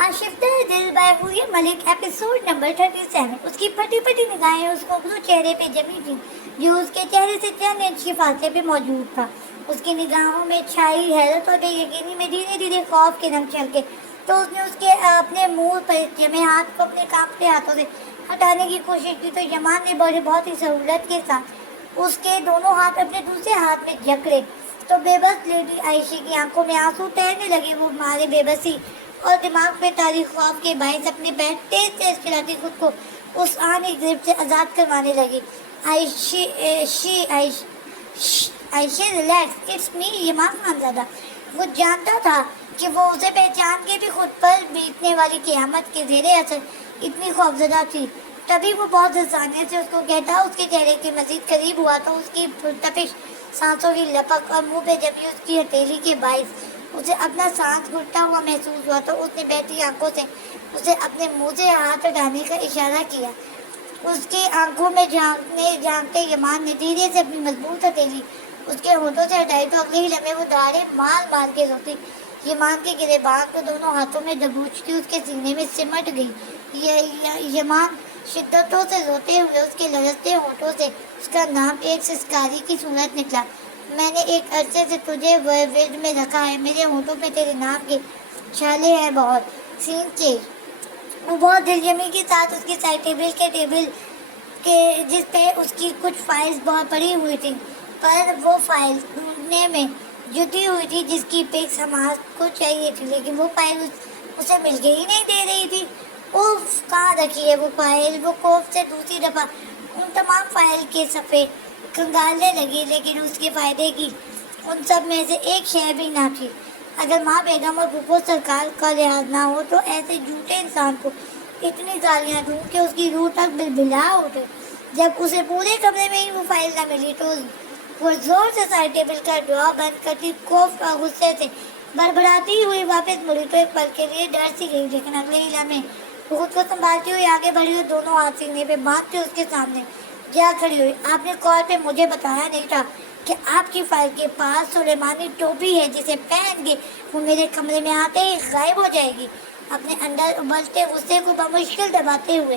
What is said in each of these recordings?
आशिफ्ता Dil by Huriya Malik episode number 37। उसकी फटी फटी निगाहें उस खूबसूरत चेहरे पे जमी थी जो उसके चेहरे से चंद इंच के फासले पे मौजूद था। उसकी निगाहों में छाई हैरत और बेयकीनी में धीरे धीरे खौफ के रंग चलके तो उसने उसके अपने मुंह पर जमे हाथ को अपने कांपते हाथों से हटाने की कोशिश की तो यमान ने बहुत ही सहूलत के साथ उसके दोनों हाथ अपने दूसरे हाथ में जकड़े तो बेबस लेडी आयशा की आंखों में आंसू तैरने लगे। वो मारे बेबसी और दिमाग में तारी ख्वाब के बायस अपने पैर तेज तेज खिलाती खुद को उस आने ग्रिप से आज़ाद करवाने लगी। Ayesha relax, it's me Yaman Khanzada. वो जानता था कि वो उसे पहचान के भी खुद पर बीतने वाली क़यामत के ज़ेरे असर इतनी खौफजदा थी। तभी वो बहुत आसानी से उसको कहता उसके चेहरे के मज़ीद करीब हुआ तो उसकी पुरतपिश सांसों की लपक और मुंह पे जमी उसकी हथेली के बायस उसे अपना सांस घुटता हुआ महसूस हुआ तो उसने बहती आंखों से उसे अपने मुंह से हाथ हटाने का इशारा किया। उसकी आंखों में झांकते यमान ने धीरे से अपनी मजबूत हथेली उसके होठों से हटाई तो अगले ही लम्हे वो दाढ़े मार मार के रोती यमान के गिरेबान को दोनों हाथों में दबोचती उसके सीने में सिमट गई। यमान शिद्दतों से रोते हुए उसके लरसते होठों से उसका नाम एक सिसकारी की सूरत निकला। मैंने एक अरसे से तुझे विर्द में रखा है, मेरे होठों पे तेरे नाम के छाले हैं बहुत सीन के। वो बहुत दिलजमी के साथ उसकी साइड टेबल के जिस पे उसकी कुछ फाइल्स बहुत पड़ी हुई थी पर वो फाइल ढूंढने में जुटी हुई थी जिसकी पिक्स हमारे को चाहिए थी, लेकिन वो फाइल उसे मिल के ही नहीं दे रही थी। उफ, कहाँ रखी है वो फाइल। वो खौफ से दूसरी दफ़ा उन तमाम फाइल के सफ़े खंगालने लगी लेकिन उसके फ़ायदे की उन सब में से एक शय भी ना थी। अगर माँ बेगम और भूपो सरकार का लिहाज ना हो तो ऐसे झूठे इंसान को इतनी गालियाँ दूँ कि उसकी रूह तक बिलबिला उठे। जब उसे पूरे कमरे में ही वो फाइल ना मिली तो वो जोर से साइड टेबल का ड्रॉ बंद करती खौफ और गुस्से से बड़बड़ाती हुई वापस मुड़ी तो एक पल के लिए डर सी गई, लेकिन अगले ही लम्हे वो खुद को संभालती हुई आगे बढ़ी और दोनों हाथ सीने पे बांधते उसके सामने जा खड़ी हुई। आपने कॉल पे मुझे बताया नहीं था कि आपकी फाइल के पास सुलेमानी टोपी है जिसे पहन के वो मेरे कमरे में आते ही गायब हो जाएगी। अपने अंदर उबलते गुस्से को बमुश्किल दबाते हुए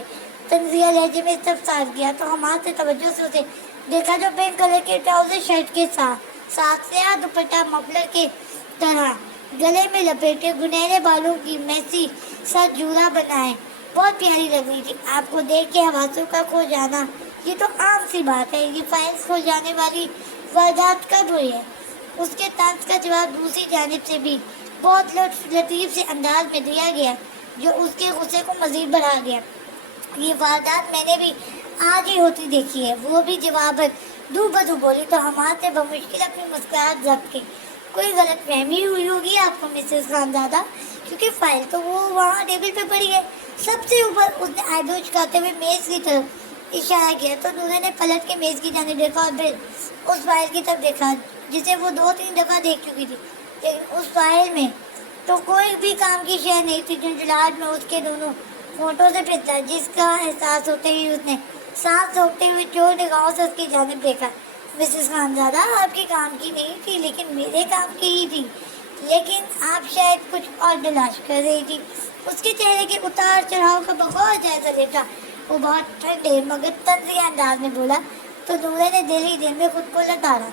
तंजिया लहजे में इस्तफसार किया तो हमारे से तवज्जो से उसे देखा जो पिंक कलर के ट्राउजर शर्ट के साथ से दुपट्टा मफलर के तरह गले में लपेटे गुनहरे बालों की मैसी सा जूरा बनाए बहुत प्यारी लग रही थी। आपको देख के हवासों का खो जाना ये तो आम सी बात है, ये फाइल्स खो जाने वाली वारदात कब हुई है? उसके तंज का जवाब दूसरी जानिब से भी बहुत लतीफ से अंदाज में दिया गया जो उसके गुस्से को मजीद बढ़ा गया। ये वारदात मैंने भी आज ही होती देखी है, वो भी जवाब दू बदू बोली तो हमारे बमुश्किल अपनी मुस्कुराहट जब्त की। कोई गलत फहमी हुई होगी आपको मिसेस खानज़ादा, क्योंकि फाइल तो वो वहाँ टेबल पे पड़ी है। सबसे ऊपर उसने आईब्रो चुकाते हुए मेज़ की तरफ इशारा किया तो दूल्हे ने पलट के मेज़ की जाने देखा और फिर उस फाइल की तरफ देखा जिसे वो 2-3 दफ़ा देख चुकी थी, लेकिन उस फाइल में तो कोई भी काम की शय नहीं थी। झुंझलाहट में उसके दोनों फोटो से फिरता जिसका एहसास होते ही उसने सांस रोकते हुए चोर निगाहों से उसकी जानिब देखा। मिसेस खानज़ादा आपके काम की नहीं थी लेकिन मेरे काम की ही थी, लेकिन आप शायद कुछ और तलाश कर रही थी। उसके चेहरे के उतार चढ़ाव का बगौर जायजा लेता वो बहुत ठंडे मगर तंज़िया अंदाज में बोला तो दूल्हे ने दिल ही दिल में खुद को लताड़ा।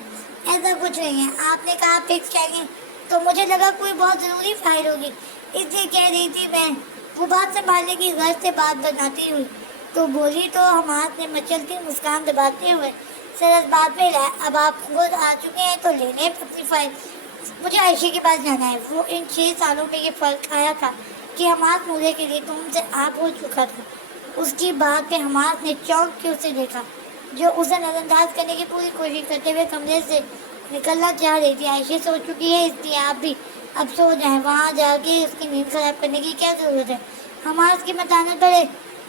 ऐसा कुछ नहीं है, आपने कहा पिक्स चाहिए तो मुझे लगा कोई बहुत ज़रूरी फाइल होगी इसलिए कह रही थी मैं। वो बात संभालने की गर्ज से बात बनाती हुई तो बोली तो हमारे ने मचलती मुस्कान दबाते हुए सरस बात में लाया। अब आप खुद आ चुके हैं तो लेने अपनी फाइल। मुझे आयशा के पास जाना है। वो इन 6 सालों में ये फ़र्क आया था कि हमाद मूल्य के लिए तुमसे आप हो चुका था। उसकी बात पे हमाद ने चौंक के उसे देखा जो उसे नज़रअंदाज करने की पूरी कोशिश करते हुए कमरे से निकलना चाह रही थी। आयशा सो चुकी है इसलिए आप भी अब सो जाएं, वहाँ जाके उसकी नींद खराब करने की क्या ज़रूरत है। हमाद की मतानत भरे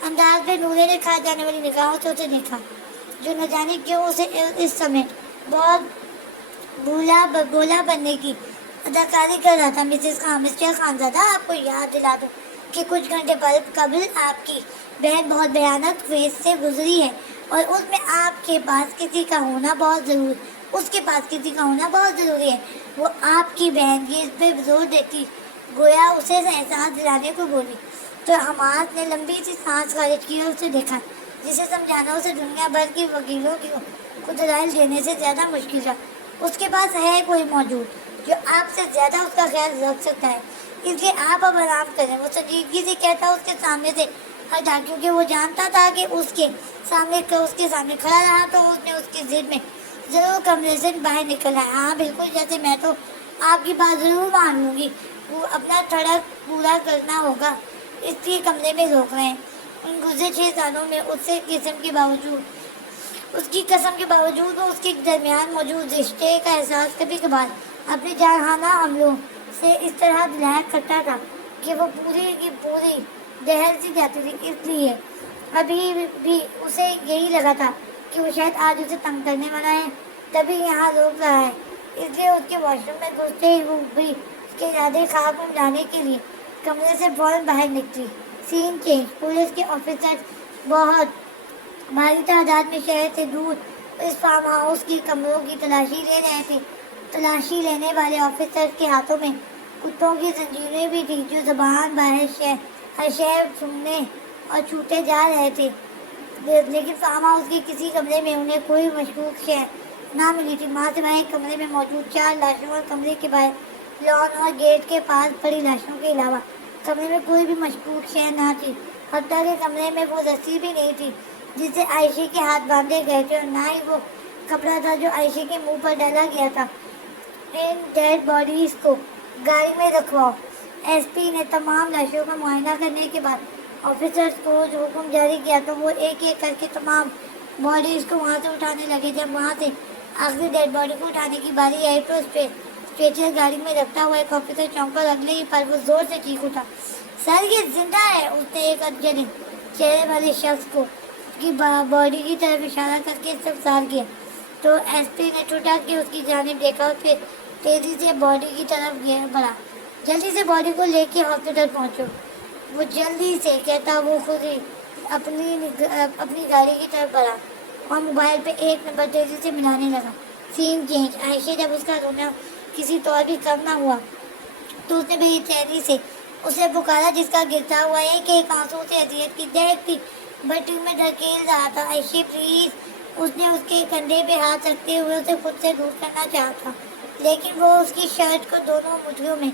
अंदाज में नूरे ने खा जाने वाली निगाहों से उसे देखा जो न जाने क्यों उसे इस समय बहुत बोला बनने की अदाकारी कर रहा था। मिस्टर खानज़ादा आपको याद दिला दूं कि कुछ घंटे कबल आपकी बहन बहुत भयानक फेज से गुजरी है और उसमें आपके पास किसी का होना बहुत ज़रूरी उसके पास किसी का होना बहुत ज़रूरी है। वो आपकी बहन की इस पर जोर देती گویا اسے احساس دلانے کو بولی، تو حماس نے لمبی سی سانس خارج کی اور اسے دیکھا، جسے سمجھانا اسے دنیا بھر کی وکیلوں کو دلائل دینے سے زیادہ مشکل تھا۔ اس کے پاس ہے کوئی موجود جو آپ سے زیادہ اس کا خیال رکھ سکتا ہے، اس لیے آپ اب آرام کریں۔ وہ سنجیدگی سے کہتا اس کے سامنے سے ہٹا، کیونکہ وہ جانتا تھا کہ اس کے سامنے کھڑا رہا تو اس نے اس کی ضد میں ضرور کمرے سے باہر نکلنا ہے۔ ہاں بالکل، جیسے میں تو آپ کی بات ضرور مان لوں گی، وہ اپنا تڑک پورا کرنا ہوگا، اس لیے کمرے میں روک رہے ہیں۔ ان گزرے 6 سالوں میں اس کی قسم کے باوجود وہ اس کے درمیان موجود رشتے کا احساس کبھی کبھار اپنے جارحانہ حملوں سے اس طرح دلایا کرتا تھا کہ وہ پوری کی پوری دہل سی جاتی تھی۔ اس لیے ابھی بھی اسے یہی لگا تھا کہ وہ شاید آج اسے تنگ کرنے والا ہے، تبھی یہاں روک رہا ہے۔ اس لیے اس کے واش روم میں گھستے ہی وہ بھی اس کے ارادے خاک میں ملانے کے لیے کمرے سے فوراً باہر نکلی۔ سین چینج۔ پولیس کے آفیسر بہت بھاری تعداد میں شہر سے دور اس فارم ہاؤس کی کمروں کی تلاشی لے رہے تھے۔ تلاشی لینے والے آفیسر کے ہاتھوں میں کتوں کی زنجیریں بھی تھیں، جو زبان باہر ہر شہر سننے اور چھوٹے جا رہے تھے، لیکن فارم ہاؤس کے کسی کمرے میں انہیں کوئی مشکوک شے نہ ملی تھی، ماں سے وہیں کمرے میں موجود 4 لاشوں اور کمرے کے باہر لان اور گیٹ کے پاس پڑی لاشوں کے علاوہ کمرے میں کوئی بھی مشکوک شے نہ تھی۔ حتیٰ کہ کمرے میں وہ رسی بھی نہیں تھی جس سے عائشہ کے ہاتھ باندھے گئے تھے، اور نہ ہی وہ کپڑا تھا جو عائشہ کے منہ پر ڈالا گیا تھا۔ ان ڈیڈ باڈیز کو گاڑی میں رکھواؤ۔ ایس پی نے تمام لاشوں کا معائنہ کرنے کے بعد آفیسرز کو جو حکم جاری کیا تو وہ ایک ایک کر کے تمام باڈیز کو وہاں سے اٹھانے لگے۔ جب وہاں سے آخری ڈیڈ باڈی کو اٹھانے کی باری آئی تو اسٹریچر گاڑی میں رکھتا ہوا ایک آفیسر چونکا، اگلے ہی پر وہ زور سے چیخ اٹھا، سر یہ زندہ ہے! اس نے ایک انجنے چہرے والے شخص کو کی باڈی کی طرف اشارہ کر کے استفسار کیا، تو ایس پی نے ٹوٹا کہ اس کی جانب دیکھا اور پھر تیزی سے باڈی کی طرف بڑھا۔ جلدی سے باڈی کو لے کے ہاسپٹل پہنچو۔ وہ جلدی سے کہتا وہ خود ہی اپنی گاڑی کی طرف بڑھا اور موبائل پہ 1 نمبر تیزی سے ملانے لگا۔ سین چینج۔ عائشہ جب اس کا رونا کسی طور بھی کم نہ ہوا تو اس نے بے چینی سے اسے پکارا، جس کا گرتا ہوا ایک آنسو سے اذیت کی دیکھتی بٹی میں دھکیل رہا تھا۔ عائشہ پلیز! اس نے اس کے کندھے پہ ہاتھ رکھتے ہوئے اسے خود سے دور کرنا چاہا تھا، لیکن وہ اس کی شرٹ کو دونوں مٹھیوں میں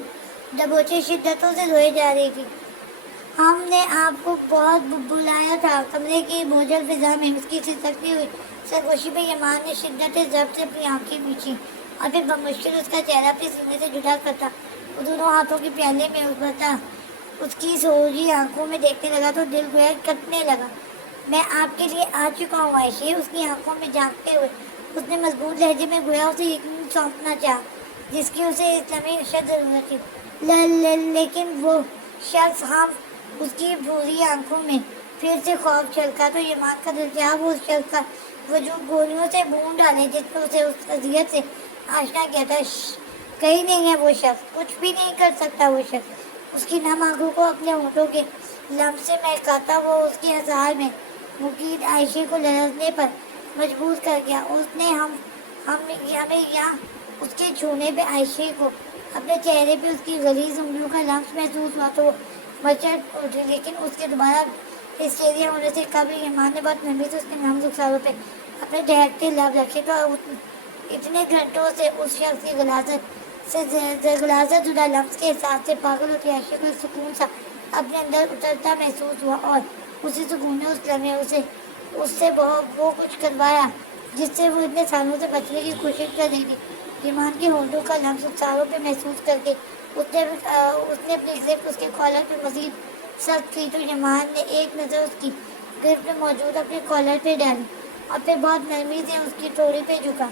دبوچے شدتوں سے روئے جا رہی تھی۔ ہم نے آپ کو بہت بلایا تھا۔ کمرے کی بوجھل فضا میں اس کی سسکتی ہوئی سرگوشی میں یمان نے شدت ضبط سے اپنی آنکھیں پھینچی اور پھر بمشکل اس کا چہرہ اپنے سینے سے جدا کرتا وہ دونوں ہاتھوں کے پیالے میں ابھرتا اس کی سوجی آنکھوں میں دیکھنے لگا تو دل گویا کٹنے لگا۔ میں آپ کے لیے آ چکا ہوں عائشہ۔ اس کی آنکھوں میں جھانکتے ہوئے اس نے مضبوط لہجے میں گویا اسے یقین سونپنا چاہا جس کی اسے اس لمحے اشد ضرورت تھی۔ لیکن وہ شخص ہم اس کی بھوری آنکھوں میں پھر سے خوف چھلکا تو یمان کا دل چاہا وہ اس شخص کا وجود گولیوں سے بھون ڈالے جس نے اسے اس اذیت سے آشنا کیا تھا۔ کہیں نہیں ہے وہ شخص، کچھ بھی نہیں کر سکتا وہ شخص۔ اس کی نم آنکھوں کو اپنے ہونٹوں کے لمس سے مہکاتا وہ اس کے ہزار میں مقید عائشہ کو لرزنے پر مجبور کر گیا۔ اس نے ہمیں یہاں اس کے چھونے پہ عائشہ کو اپنے چہرے پہ اس کی غلیظ انگلیوں کا لمس محسوس ہوا تو وہ مچل اٹھی، لیکن اس کے دوبارہ ہسٹیریا ہونے سے قبل ایمان نے بہت نرمی سے اس کے نم رخساروں پہ اپنے دہکتے لب رکھے تو اتنے گھنٹوں سے اس شخص کی غلاظت زدہ لمس کے احساس سے پاگل ہوتی عائشہ کو ایک سکون سا اپنے اندر اترتا محسوس ہوا، اور اسی سکون نے اس لمحے اس سے وہ کچھ کروایا جس سے وہ اتنے سالوں سے بچنے کی کوشش کر رہی تھی۔ ایمان کے ہونٹوں کا لمس رخساروں پہ محسوس کر کے اس نے اپنی گرفت اس کے کالر پہ مزید سخت کی تو ایمان نے ایک نظر اس کی گرفت میں موجود اپنے کالر پہ ڈالی اور پھر بہت نرمی سے اس کی ٹھوڑی پہ جھکا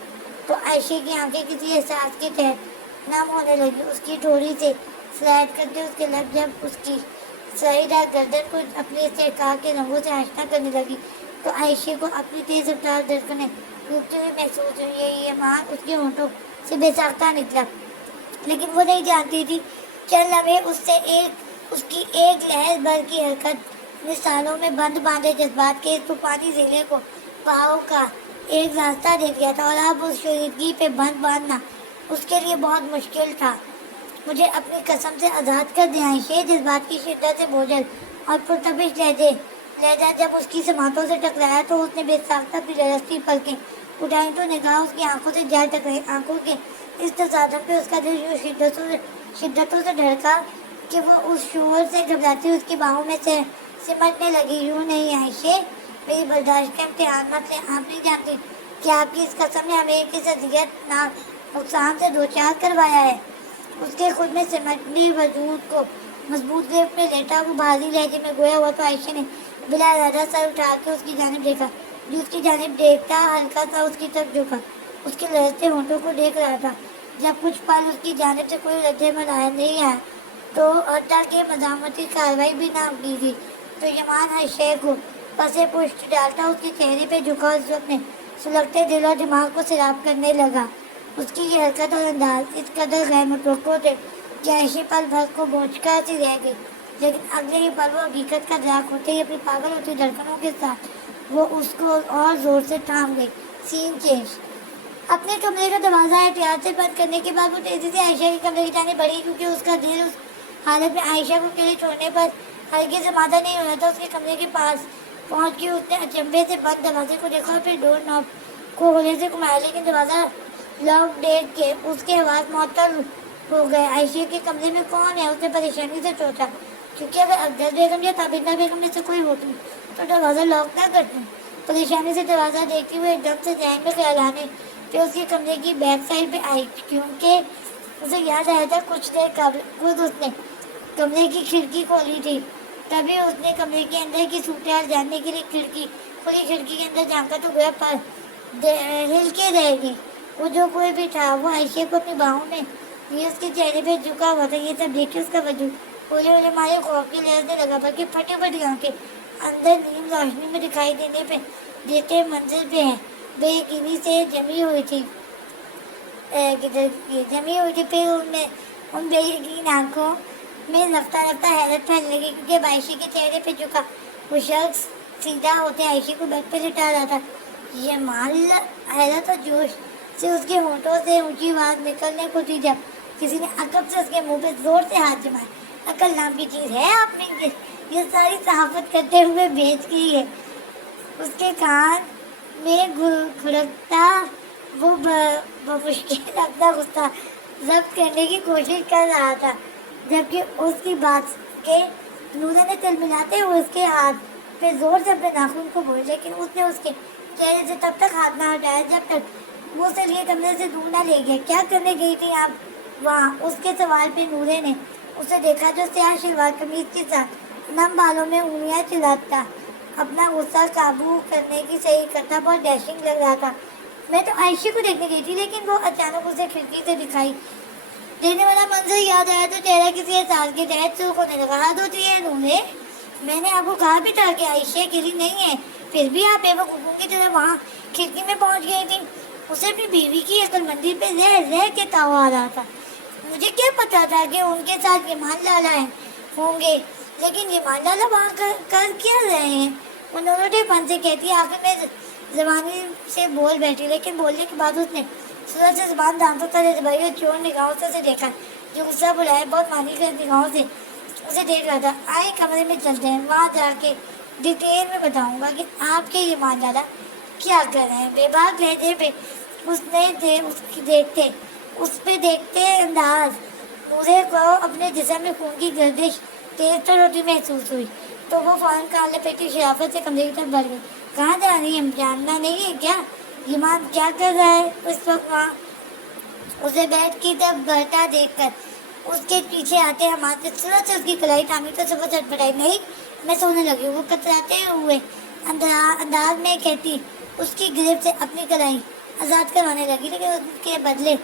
تو عائشہ کی آنکھیں کسی احساس کے تحت نم ہونے لگی۔ اس کی ٹھوڑی سے سلائڈ کرتے اس کے لب جب اس کی سہی دار گردن کو اپنے استحقاق کے رنگوں سے آشنا کرنے لگی تو عائشہ کو اپنی تیز رفتار دھڑکنیں روکتی ہوئی محسوس ہوئی۔ یہ ایمان اس کے ہونٹوں سے بے ساختہ نکلا، لیکن وہ نہیں جانتی تھی چند لمحے اس کی ایک لہر بھر کی حرکت نے سالوں میں بند باندھے جذبات کے اس طوفانی ضلع کو بہاؤ کا ایک راستہ دے دیا تھا، اور اب اس شوریدگی پہ بند باندھنا اس کے لیے بہت مشکل تھا۔ مجھے اپنی قسم سے آزاد کر دیں عائشہ، جذبات کی شدت سے بوجھل اور پرتپش لہجہ جب اس کی سماعتوں سے ٹکرایا تو اس نے بے ساختہ بھی رستی پلکیں اٹھائی تو نگاہ اس کی آنکھوں سے جا ٹکرائی۔ آنکھوں کے اس تصادم پہ اس کا دل یوں شدتوں سے دھڑکا کہ وہ اس شعور سے گھبراتی اس کی باہوں میں سے سمٹنے لگی۔ یوں نہیں عائشہ، میری برداشت کا امتحان مت لیں، آپ نہیں جانتی کہ آپ کی اس قسم نے ہمیں کس اذیت ناک نقصان سے دوچار کروایا ہے۔ اس کے خود میں سمٹنے وجود کو مضبوط گرفت میں لیتا وہ بھاری لہجے میں گویا ہوا تو عائشہ نے بلا ارادہ سر اٹھا کے اس کی جانب دیکھا۔ جو اس کی جانب دیکھتا ہلکا سا اس کی طرف جھکا، اس کے لرزتے ہونٹوں کو دیکھ رہا تھا۔ جب کچھ پل اس کی جانب سے کوئی رد عمل نہیں آیا تو حتیٰ کہ مزاحمتی کارروائی بھی نہ کی تھی تو یمان عائشہ کو پسے پشت ڈالتا اس کے چہرے پہ جھکا اور اس وقت میں سلگتے دل اور دماغ کو سیراب کرنے لگا۔ اس کی یہ حرکت اور انداز اس قدر غیر متوقع تھے کہ عائشہ پل بھر کو بوجھکا سی رہ گئی، لیکن اگلے ہی پل وہ حقیقت کا ادراک ہوتے ہی اپنی پاگل ہوتی دھڑکنوں کے ساتھ وہ اس کو اور زور سے تھام گئی۔ سین چینج۔ اپنے کمرے کا دروازہ احتیاط سے بند کرنے کے بعد وہ تیزی سے عائشہ کے کمرے کی جانب بڑھی، کیونکہ اس کا دل اس حالت میں عائشہ کو اکیلے چھوڑنے پر ہرگز آمادہ نہیں ہو رہا تھا۔ اس کے کمرے کے پاس پہنچ کے اس نے اچنبھے سے بند دروازے کو دیکھا اور پھر ڈور نوب کو گلے سے گھمایا، لیکن دروازہ لاک دیکھ کے اس کے آواز معطل ہو گئے۔ عائشہ کے کمرے میں کون ہے؟ اس نے پریشانی سے سوچا، کیونکہ اگر اقدس بیگم یا تابندہ بیگم میں سے کوئی ہوتی تو دروازہ لاک نہ کرتی۔ پریشانی سے دروازہ دیکھتی ہوئے ایک دم سے ذہن میں خیال آنے کہ اس کے کمرے کی بیک سائڈ پہ آئی، کیونکہ اسے یاد آیا تھا کچھ دیر قبل خود اس نے کمرے کی کھڑکی کھولی تھی۔ تبھی اس نے کمرے کے اندر کی صورتحال جاننے کے لیے کھلی کھڑکی کے اندر جھانکا تو گویا پر ہل کے رہ گئی۔ وہ جو کوئی بھی تھا وہ عائشہ کو اپنی باہوں میں یہ اس کے چہرے پہ جھکا ہوا تھا۔ یہ سب دیکھ کے اس کا وجود اولے مارے خوف کے لہرنے لگا، بلکہ پھٹی پھٹی آنکھیں اندر نیم روشنی میں دکھائی دینے پہ دیکھتے منظر پہ بے یقینی سے جمی ہوئی تھی۔ پھر ان بے یقین آنکھوں میں رفتہ حیرت پھیلنے لگی، کیونکہ عائشہ کے چہرے پہ جھکا وہ شخص سیدھا ہوتے عائشہ کو بیڈ پہ لٹا رہا تھا۔ یہ مال حیرت اور جوش سے اس کے ہونٹوں سے اونچی آواز نکلنے کو تھی جب کسی نے عقب سے اس کے منہ پہ زور سے ہاتھ جمائے۔ عقل نام کی چیز ہے آپ نے یہ ساری صحافت کرتے ہوئے بھیج کی ہے؟ اس کے کان میں گھڑکتا وہ بمشکل اپنا غصہ ضبط کرنے کی کوشش کر رہا تھا، جبکہ اس کی بات کے نورہ نے تل ملاتے ہوئے اس کے ہاتھ پہ زور سے اپنے ناخن کو بوجھ، لیکن اس نے اس کے چہرے سے تب تک ہاتھ نہ ہٹایا جب تک وہ اسے لیے کمرے سے دور نہ لے گیا۔ کیا کرنے گئی تھی آپ وہاں؟ اس کے سوال پہ نورے نے اسے دیکھا جو سیاہ شلوار قمیض کے ساتھ نم بالوں میں انگلیاں چلاتا اپنا غصہ قابو کرنے کی صحیح کرتا بہت ڈیشنگ لگ رہا تھا۔ میں تو عائشہ کو دیکھنے گئی تھی، لیکن وہ اچانک اسے کھڑکی سے دکھائی دینے والا منظر یاد آیا تو چہرہ کسی احساس کے تحت سرخ ہونے لگا۔ حد ہوتی ہے نورے، میں نے آپ کو کہا بھی تھا کہ عائشہ اکیلی نہیں ہے، پھر بھی آپ بے وقوفوں کی طرح وہاں کھڑکی میں پہنچ گئی تھی۔ اسے اپنی بیوی کی عقل مندی پہ رہ کے تاؤ آ رہا تھا۔ مجھے کیا پتا تھا کہ ان کے ساتھ یمان لالا ہوں گے، لیکن یمان لالا وہاں کر کیا رہے ہیں؟ وہ نورے پن سے کہتی، آخر میں زبانی سے بول بیٹھی، لیکن بولنے کے بعد اس نے سورج سے زبان دانتوں تلے دبائی اور چور نگاہوں سے اسے دیکھا جو غصہ بلائے بہت مانی کر نگاہوں سے اسے دیکھ رہا تھا۔ آئے کمرے میں چلتے ہیں، وہاں جا کے ڈیٹیل میں بتاؤں گا کہ آپ کے یمان لالا کیا کر رہے ہیں۔ بے باک لہجے پہ اس پہ دیکھتے انداز نورے کو اپنے جسم میں خون کی گردش تیز تر ہوتی محسوس ہوئی تو وہ فوراً کان لپیٹی شرافت سے کمرے کی طرف بڑھ گئی۔ کہاں جا رہی ہیں؟ جاننا نہیں ہے کیا یمان کیا کر رہا ہے؟ اس وقت وہاں اسے بیڈ کی طرف بڑھتا دیکھ کر اس کے پیچھے آتے ہمارے سے سورج سے اس کی کلائی تھامی تو صبح چٹ پٹائی، نہیں میں سونے لگی۔ وہ کتراتے ہوئے انداز میں کہتی اس کی گرفت سے اپنی کلائی آزاد کروانے لگی، لیکن اس کے بدلے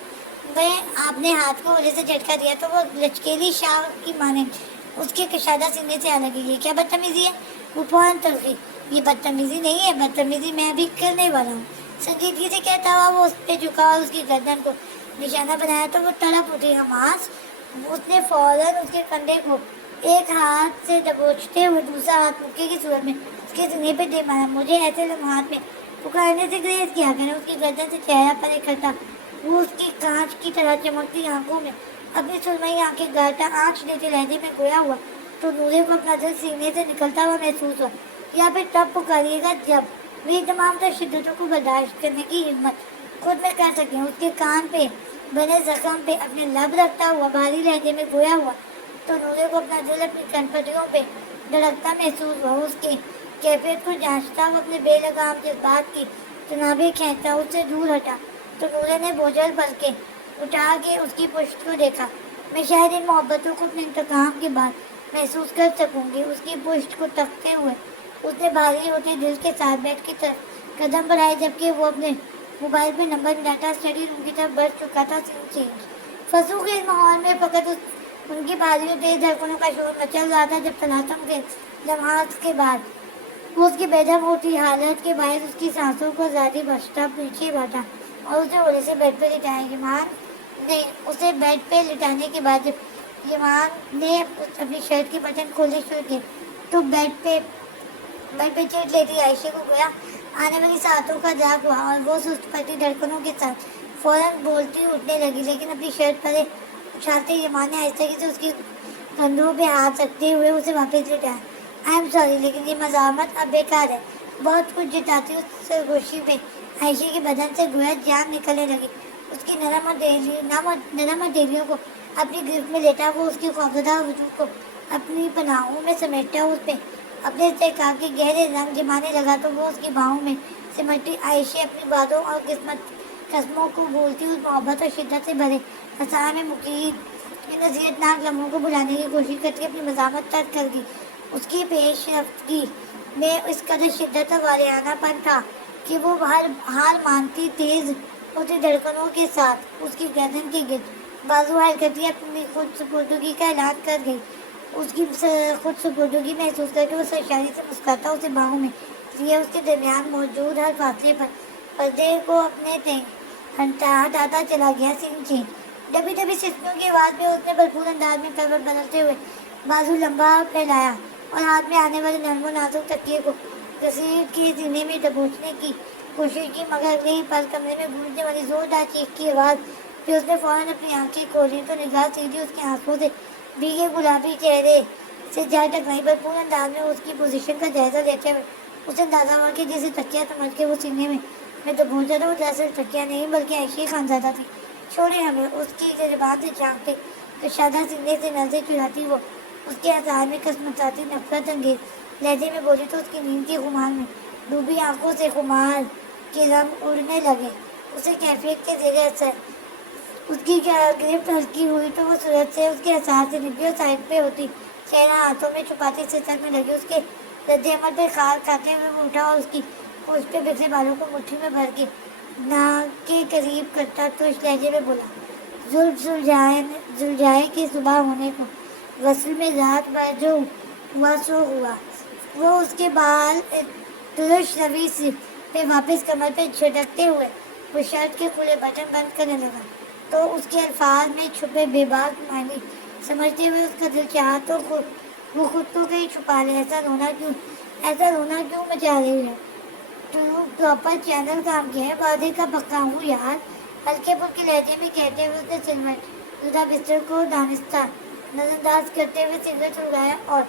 میں آپ نے ہاتھ کو وجہ سے جھٹکا دیا تو وہ لچکیلی شاہ کی مانے اس کے کشادہ سینے سے آ لگی۔ یہ کیا بدتمیزی ہے؟ وہ فوراً تلخی، یہ بدتمیزی نہیں ہے، بدتمیزی میں ابھی کرنے والا ہوں۔ سنجیدگی سے کہتا ہوا وہ اس پہ جھکا اور اس کی گردن کو نشانہ بنایا تو وہ تڑپ اٹھی۔ حماس اس نے فوراً اس کے کندھے کو ایک ہاتھ سے دبوچتے ہوئے دوسرا ہاتھ مکے کی صورت میں اس کے سینے پہ دے مارا۔ مجھے ایسے لمحات میں پکارنے سے گریز کیا کریں۔ اس کی گردن سے چہرہ پرے کرتا وہ اس کی کانچ کی طرح چمکتی آنکھوں میں अपनी सुरमई आंखें गाटा आँच लेते लहजे में खोया हुआ तो नूरे को अपना दिल सीने से निकलता हुआ महसूस हुआ। या फिर तब पुकारिएगा जब वे तमाम तर शिद्दतों को बर्दाश्त करने की हिम्मत खुद में कर सकें। उसके कान पे बने जख्म पे अपने लब रखता हुआ भारी लहजे में खोया हुआ तो नूरे को अपना दिल अपनी कनपटियों पे धड़कता महसूस हुआ। उसकी कैफियत को जांचता हुआ अपने बेलगाम जज्बात की जनाबे खींचता उससे दूर हटा तो नूरे ने बोझल पल के उठा के उसकी पुश्त को देखा। मैं शायद इन मोहब्बतों को अपने इंतकाम के बाद महसूस कर सकूंगी। उसकी पुश्त को तकते हुए उसने भारी होते दिल के साथ बेड की तरफ कदम बढ़ाए जबकि वो अपने मोबाइल पे नंबर डाटा स्टडी रूम की तरफ बढ़ चुका था। चेंज फंसू के इस माहौल में फकत उनकी भारी और तेज धड़कनों का शोर मचल रहा था जब तलातम के जमात के बाद वो उसकी बेदम होती हालत के बायस उसकी सांसों को ज़्यादा बचता पीछे बढ़ा और उसे ओले से बेड पे लिटाया। ईमान ने उसे बेड पे लिटाने के बाद जब ईमान ने अपनी शर्ट के बटन खोले शुरू किए तो बेड पे चिट लेती आयशे को गोया आने वाली सातों का जाग हुआ और वो सुस्त पड़ती धड़कनों के साथ फौरन बोलती उठने लगी। लेकिन अपनी शर्ट पर उछालते ईमान ने आहिस्ता से उसकी कंधों पे हाथ रखते हुए उसे वापस लिटाया। आई एम सॉरी लेकिन ये मज़ामत अब बेकार है। बहुत कुछ जताती उस सरगोशी पे आयशे के बदन से गोया जान निकलने लगी। उसकी नरम हथेलियों को अपनी गिरफ्त में लेटा वो उसकी खौफजदा वजूद को अपनी पनाहों में समेटता उस पे अपने इस्तेकाम के गहरे रंग जमाने लगा तो वो उसकी बाहों में सिमटती आयशे अपनी बातों और कस्मों को बोलती उस मोहब्बत और शिद्दत से भरे हंसा में मुकीद इन नसीहतनाक लम्हों को बुलाने की कोशिश करके अपनी मज़ामत तर्क कर दी। उसकी पेशरफ्तगी में इस कदर शिद्दत और वालियानापन था कि वो हार मानती तेज होती धड़कनों के साथ उसकी गर्दन के गिर्द बाजू हाल करती अपनी खुद सुपुर्दगी का ऐलान कर गई। उसकी खुद सुपुर्दगी महसूस करके वो सरशारी से मुस्कुराता उसे बाहों में लिए उसके दरमियान मौजूद हर फासले पर पर्दे को अपने हटाता चला गया। सीन चेंज दबी दबी सिस्टों की आवाज़ में उसने भरपूर अंदाज में करवट बदलते हुए बाजू लंबा फैलाया और हाथ में आने वाले नरम नाजुक तकिए को घसीट के सीने में दबोचने की कोशिश की मगर अगले ही पल कमरे में गूंजने वाली जोरदार चीख की आवाज़ फिर उसने फौरन अपनी आंखें खोली तो निगाह सीधी उसकी आंखों से भीगे गुलाबी चेहरे से जा टकराई। भरपूर अंदाज में उसकी पोजीशन का जायजा लेते हुए उसे अंदाजा हुआ कि जैसे तकिया समझ के वो सीने में दबोचा था वो दरअसल तकिया नहीं बल्कि आयशे खानज़ादा थी। छोड़े हमें उसकी जज्बात से झांकते तो शादा सीने से नजर चुराती वो उसके आसार में कसमसाती नफरत अंगेज लहजे में बोली तो उसकी नींद की खुमार में डूबी आंखों से खुमार के रंग उड़ने लगे। उसे कैफियत के ज़ेरे असर उसकी गिरफ्त हल्की हुई तो वो सूरत से उसके आसार से निकली और साइड पे होती चेहरा हाथों में छुपाते सितर में लगी। उसके रद्द-ए-अमल पे खार खाते हुए वो उठा और उसकी उस पे बिखरे बालों को मुट्ठी में भर के नाक के करीब करता तो इस लहजे में बोला सुलझाए कि सुबह होने को वसल में रात भर जो हुआ सो हुआ। वो उसके बाल तुरश रवि पे वापस कमर पे छिड़कते हुए वो शर्ट के खुले बटन बंद करने लगा तो उसके अल्फाज में छुपे बेबाक मानी समझते हुए उसका दिल चाहा तो वो खुद को कहीं छुपा ले। ऐसा रोना क्यों मचा रही है? तो प्रॉपर चैनल काम किया है वादे का पक्का हूँ यार। हल्के फुल्के लहजे में कहते हुए उसने सिलवटा बिस्तर को दानिस्ता नजरअंदाज करते हुए सिगरेट उड़ाया और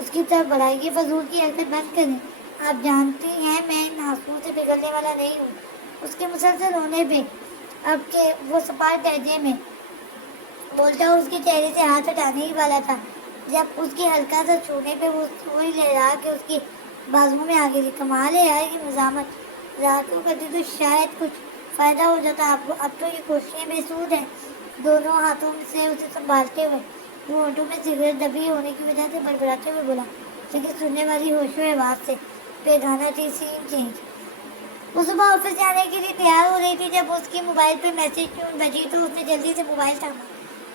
उसकी तरफ बढ़ाई। ये फजूल की हरकत बंद करें। आप जानती हैं मैं इन आंसुओं से पिघलने वाला नहीं हूँ। उसके मुसलसल रोने पे अब के वो सपाट लहजे में बोलता उसके चेहरे से हाथ हटाने ही वाला था जब उसके हल्का सा छूने पे वो वही लहरा के उसकी बाजुओं में आ गई। कमाल है यार ये मज़ामत रात को करती तो शायद कुछ फ़ायदा हो जाता। अब तो ये कोशिशें बेसूद हैं। दोनों हाथों से उसे संभालते हुए वो होठों में सिगरेट दबी होने की वजह से बड़बड़ाते हुए बोला लेकिन सुनने वाली होशो आवाज़ से बेगाना थी। सीन चेंज वो सुबह ऑफिस जाने के लिए तैयार हो रही थी जब उसकी मोबाइल पे मैसेज ट्यून बजी तो उसने जल्दी से मोबाइल थामा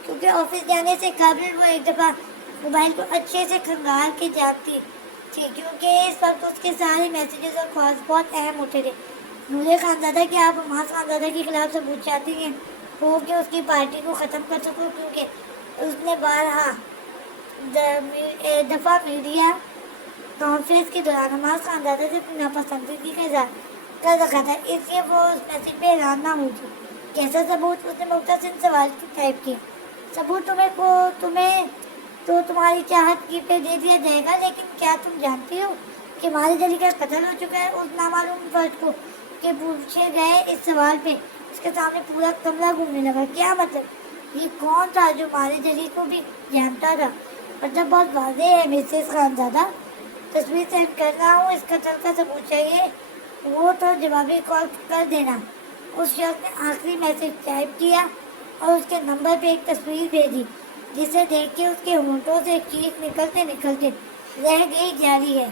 क्योंकि ऑफिस जाने से कबल वो एक दफ़ा मोबाइल को अच्छे से खंगाल के जानती थी क्योंकि इस वक्त उसके सारे मैसेजेस और कॉल्स बहुत अहम उठे थे। नूरे खानज़ादा कि आप हमास खानज़ादा के खिलाफ सबूत चाहती हैं हो कि उसकी पार्टी को ख़त्म कर सको क्योंकि उसने बारहा दफ़ा मीडिया कॉन्फ्रेंस के दौरान हमास खानज़ादा से अपनी नापसंदगी का इज़हार कर रखा था। इसलिए वो उस मैसेज पे हैरान ना हुई थी। कैसा सबूत? उसने मुख्तसर सवाल टाइप किया। सबूत तुम्हें तो तुम्हारी चाहत की पे दे दिया जाएगा, लेकिन क्या तुम जानती हो कि मारिज अली का कत्ल हो चुका है उस नामालूम फर्द को कि पूछे गए इस सवाल पे उसके सामने पूरा कमरा घूमने लगा। क्या मतलब? ये कौन था जो मारिज अली को भी जानता था? मतलब बहुत वाज़ेह है मिसेस खानज़ादा, तस्वीर सेंड कर रहा हूँ, इस कत्ल का सबूत चाहिए वो तो जवाबी कॉल कर देना। उस शख्स ने आखिरी मैसेज टाइप किया और उसके नंबर पे एक तस्वीर भेजी, जिसे देख के उसके होंठों से चीख निकलते निकलते रह गई जारी है।